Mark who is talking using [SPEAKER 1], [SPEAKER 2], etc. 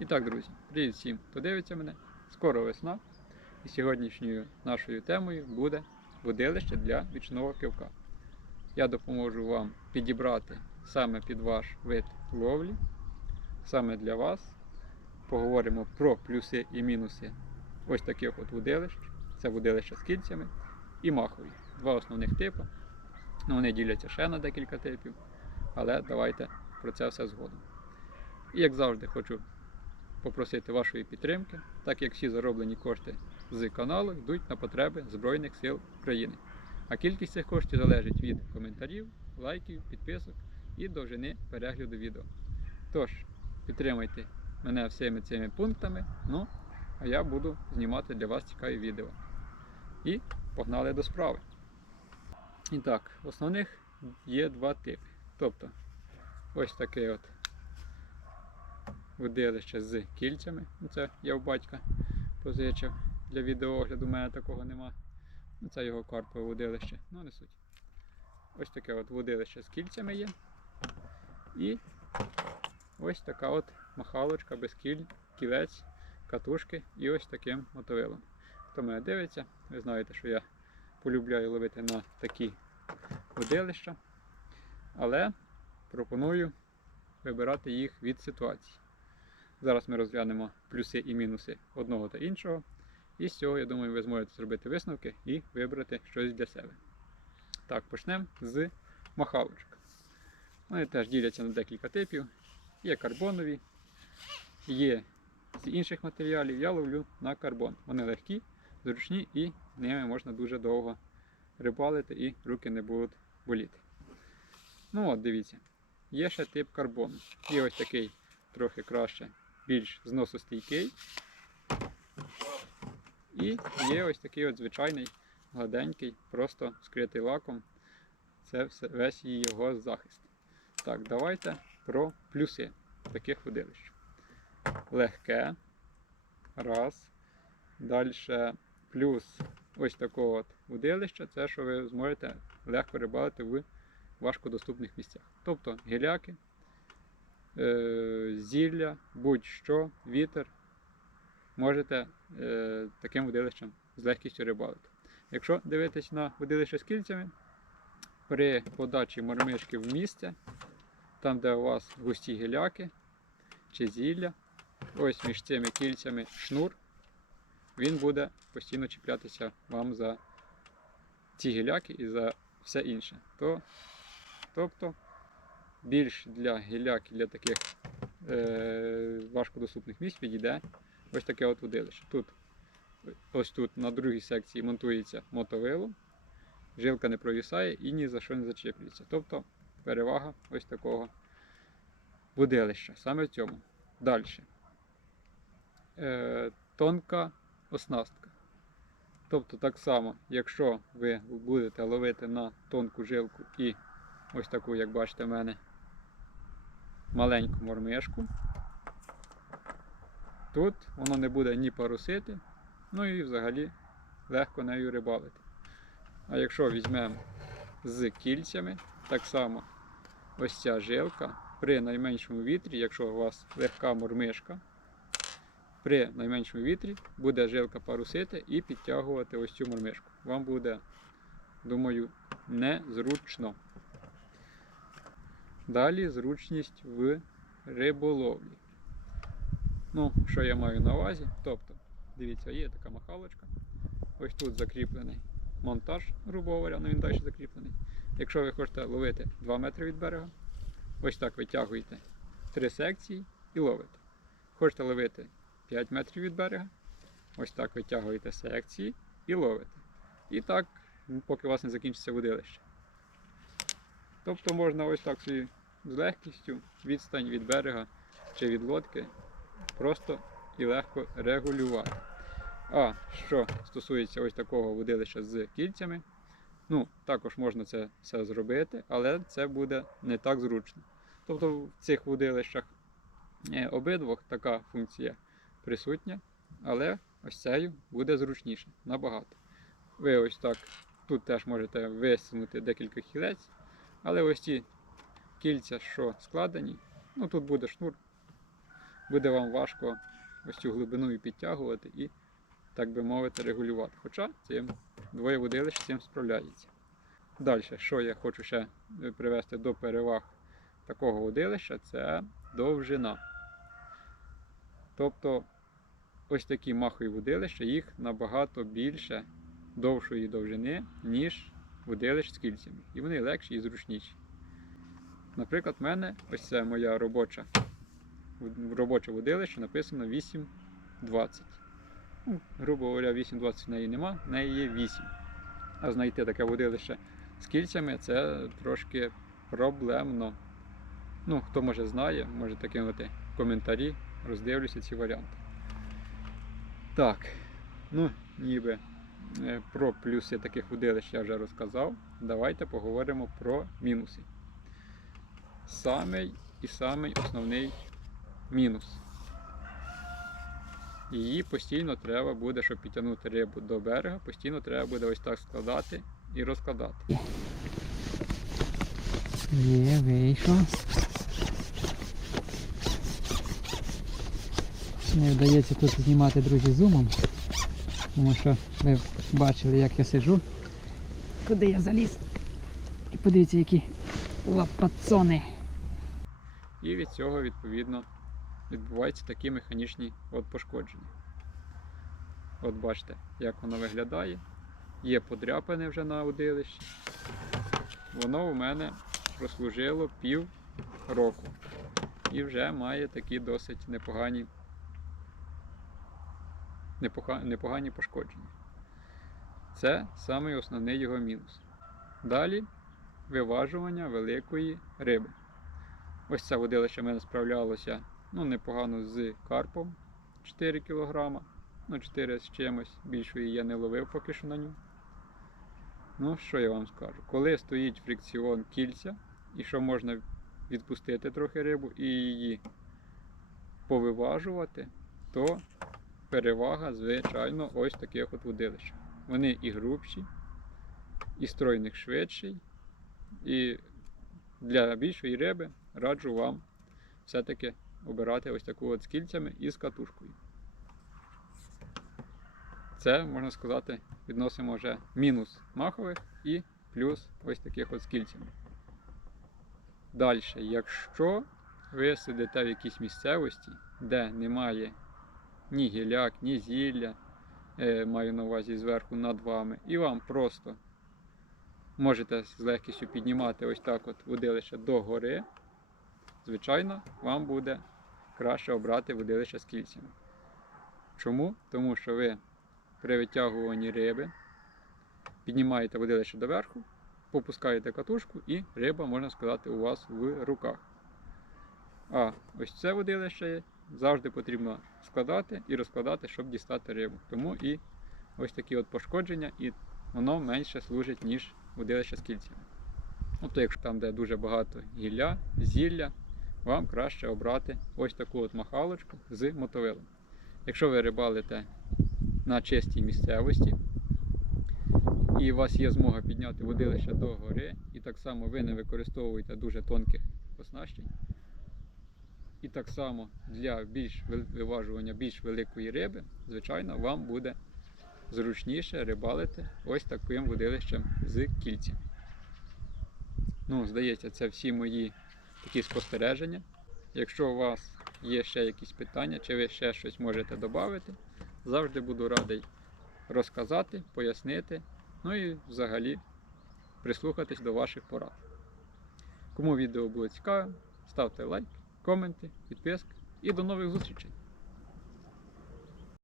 [SPEAKER 1] І так, друзі, привіт всім, хто мене. Скоро весна. І сьогоднішньою нашою темою буде водилище для вічного кивка. Я допоможу вам підібрати саме під ваш вид ловлі, саме для вас. Поговоримо про плюси і мінуси ось таких от водилищ. Це водилища з кільцями і махові. Два основних типи. Ну, вони діляться ще на декілька типів, але давайте про це все згодом. І як завжди, хочу попросити вашої підтримки, так як всі зароблені кошти з каналу йдуть на потреби Збройних сил України. А кількість цих коштів залежить від коментарів, лайків, підписок і довжини перегляду відео. Тож, підтримайте мене всіми цими пунктами, ну, а я буду знімати для вас цікаві відео. І погнали до справи. І так, основних є два типи. Тобто, ось таке от водилище з кільцями. Ну, Це я в батька позичив. Для відеоогляду у мене такого нема. Ну, Це його карпове водилище. Ну, не суть. Ось таке от водилище з кільцями є. І ось така от махалочка без кіль, кілець, катушки і ось таким мотовилом. Хто мене дивиться, ви знаєте, що я полюбляю ловити на такі водилища. Але пропоную вибирати їх від ситуації. Зараз ми розглянемо плюси і мінуси одного та іншого. І з цього, я думаю, ви зможете зробити висновки і вибрати щось для себе. Так, почнемо з махалочок. Вони теж діляться на декілька типів. Є карбонові, є з інших матеріалів. Я ловлю на карбон. Вони легкі, зручні і ними можна дуже довго рибалити і руки не будуть боліти. Ну от, дивіться, є ще тип карбону. Є ось такий трохи краще, більш зносостійкий. І є ось такий от звичайний гладенький, просто скритий лаком. Це все, весь його захист. Так, давайте про плюси таких водилищ. Легке. Раз. Далі плюс ось такого от водилища, це що ви зможете легко рибалити в важкодоступних місцях. Тобто гіляки, зілля, будь-що, вітер. Можете е, таким водилищем з легкістю рибалити. Якщо дивитись на водилище з кільцями, при подачі мормишки в місце, там де у вас густі гіляки чи зілля, ось між цими кільцями шнур, він буде постійно чіплятися вам за ці гіляки і за все інше. То, тобто більш для гіляк і для таких е, важкодоступних місць підійде ось таке от водилище. Тут, ось тут на другій секції монтується мотовило, жилка не провісає і ні за що не зачеплюється. Тобто перевага ось такого водилища. Саме в цьому. Далі. Е, тонка оснастка. Тобто так само, якщо ви будете ловити на тонку жилку і ось таку, як бачите в мене, маленьку мормишку, тут воно не буде ні парусити, ну і взагалі легко нею рибалити. А якщо візьмемо з кільцями, так само ось ця жилка при найменшому вітрі, якщо у вас легка мормишка, при найменшому вітрі буде жилка парусити і підтягувати ось цю мормишку. Вам буде, думаю, незручно. Далі зручність в риболовлі. Ну, що я маю на увазі? Тобто, дивіться, є така махалочка. Ось тут закріплений монтаж, грубо говоря, ну він далі закріплений. Якщо ви хочете ловити 2 метри від берега, ось так витягуєте три секції і ловите. Хочете ловити 5 метрів від берега, ось так витягуєте секції і ловите. І так, ну, поки у вас не закінчиться водилище. Тобто можна ось так собі з легкістю відстань від берега чи від лодки просто і легко регулювати. А що стосується ось такого водилища з кільцями, ну, також можна це все зробити, але це буде не так зручно. Тобто в цих водилищах е, обидвох така функція присутня, але ось цею буде зручніше набагато. Ви ось так тут теж можете висунути декілька кілець, але ось ці кільця, що складені, ну тут буде шнур, буде вам важко ось цю глибину і підтягувати і, так би мовити, регулювати. Хоча цим двоє водилищ з цим справляється. Далі, що я хочу ще е, привести до переваг такого водилища, це довжина. Тобто ось такі махові водилища, їх набагато більше довшої довжини, ніж водилищ з кільцями. І вони легші і зручніші. Наприклад, в мене ось це моя робоча, робоче водилище написано 8,20. Ну, грубо говоря, 8,20 в неї нема, в неї є 8. А знайти таке водилище з кільцями це трошки проблемно. Ну, хто може знає, можете кинути коментарі, роздивлюся ці варіанти. Так, ну, ніби е, про плюси таких водилищ я вже розказав. Давайте поговоримо про мінуси. Самий і самий основний мінус. Її постійно треба буде, щоб підтягнути рибу до берега, постійно треба буде ось так складати і розкладати.
[SPEAKER 2] Є, вийшов. Не вдається тут знімати, друзі, зумом, тому що ви бачили, як я сиджу. Куди я заліз? І подивіться, які лапацони.
[SPEAKER 1] І від цього, відповідно, відбуваються такі механічні от пошкодження. От бачите, як воно виглядає. Є подряпини вже на удилищі. Воно у мене прослужило пів року. І вже має такі досить непогані, непогані пошкодження. Це самий основний його мінус. Далі виважування великої риби. Ось це водилище в мене справлялося ну, непогано з карпом 4 кг. Ну, 4 з чимось, більшої я не ловив поки що на ньому. Ну, що я вам скажу? Коли стоїть фрикціон кільця, і що можна відпустити трохи рибу і її повиважувати, то перевага, звичайно, ось таких от водилищ. Вони і грубші, і стройних швидші, і для більшої риби раджу вам все-таки обирати ось таку от з кільцями і з катушкою. Це, можна сказати, відносимо вже мінус махових і плюс ось таких от з кільцями. Далі, якщо ви сидите в якійсь місцевості, де немає ні гіляк, ні зілля, е, маю на увазі зверху над вами, і вам просто можете з легкістю піднімати ось так от водилище до гори, звичайно, вам буде краще обрати водилище з кільцями. Чому? Тому що ви при витягуванні риби піднімаєте водилище доверху, попускаєте катушку і риба, можна сказати, у вас в руках. А ось це водилище завжди потрібно складати і розкладати, щоб дістати рибу. Тому і ось такі от пошкодження, і воно менше служить, ніж водилище з кільцями. Тобто, якщо там, де дуже багато гілля, зілля, вам краще обрати ось таку от махалочку з мотовилом. Якщо ви рибалите на чистій місцевості, і у вас є змога підняти водилище до гори, і так само ви не використовуєте дуже тонких оснащень, і так само для більш виважування більш великої риби, звичайно, вам буде зручніше рибалити ось таким водилищем з кільцем. Ну, здається, це всі мої такі спостереження. Якщо у вас є ще якісь питання, чи ви ще щось можете додати, завжди буду радий розказати, пояснити, ну і взагалі прислухатись до ваших порад. Кому відео було цікаве, ставте лайк, коменти, підписки і до нових зустрічей!